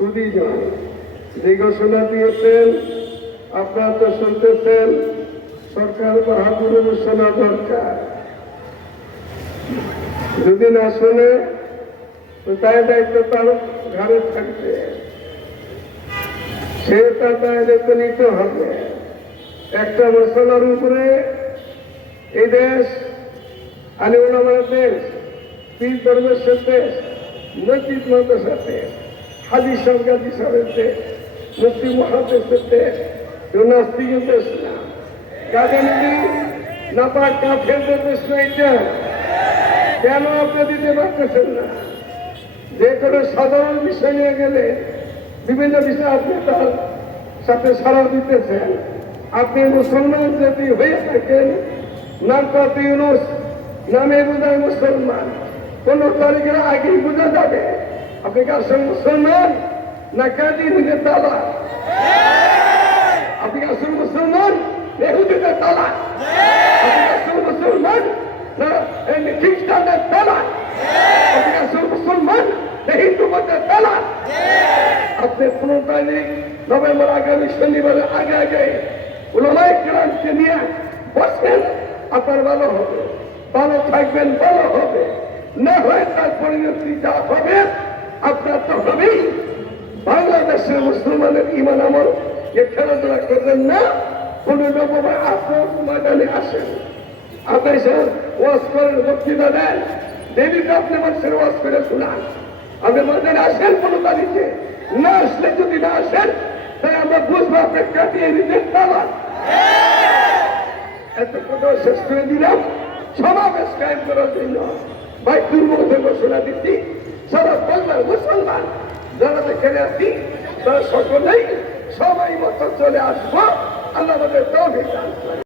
সুদীজন যে ঘোষণা দিয়েছেন আপনারা তো শুনতেছেন, সরকার বাহাদুর ঘোষণা দরকার। যদি না শোনে তো তাই দায়িত্ব তার ঘরে থাকবে, সে তার দায়িত্ব নিতে হবে। একটা মশলার উপরে এই দেশ, আলিম ওলামার দেশ, পীর দরবেশের দেশ, নৈতিক মাদ্রাসার দেশ, হাজি সরকারি সাহেবের দেশ, মুফতি মহাদেশের দেশ, নাস্তিকের দেশ না, গাজী নাপাক কাফেরদের দেশ না। এটা কেন আপনি দিতে পারতেছেন না? যে কোনো সাধারণ বিষয় নিয়ে গেলে বিভিন্ন বিষয়ে আপনি তার সাথে সাড়া দিতেছেন। আপনি মুসলমান যদি হয়ে থাকেন, নাম কাতি ইউনুস নামে বোঝায় মুসলমান, কোন তারিখের আগেই বোঝা যাবে আপনি কার সঙ্গে মুসলমান না কাজী নিজের তালা। আপনি আসল মুসলমান বেহুদিদের তালা, আপনি আসল মুসলমান না খ্রিস্টানদের তালা, আপনি আসল মুসলমান না হিন্দু মতের তালা। আপনি 15 তারিখ নভেম্বর আগামী শনিবারের আগে আগে উলামায়ে কেরামকে নিয়ে বসবেন, আপনার ভালো হবে, ভালো থাকবেন, ভালো হবে। না হয় তার পরিণতি যা হবে আপনার তো হবেই। বাংলাদেশের মুসলমানের ইমান আমল যে খেলাধুলা করবেন না, কোন নবমে আপনার ময়দানে আসেন, আপনি সে ওয়াজ করেন, বক্তৃতা দেন, দেবীকে আপনি মানুষের ওয়াজ করে শোনান। আপনি ময়দানে আসেন 15 তারিখে, না আসলে যদি না আসেন তাই আমরা বুঝবো আপনি কাটিয়ে দিতেন তালা। এত কথা শেষ করে দিলাম। সমাবেশ কায়েম করার জন্য ভাই পূর্ববর্তী ঘোষণা দিচ্ছি, সারা বাংলার মুসলমান যারা এখানে আছি তারা সকলেই সবাই মতো চলে আসবো। আল্লাহ আমাদের তৌফিক দান করেন।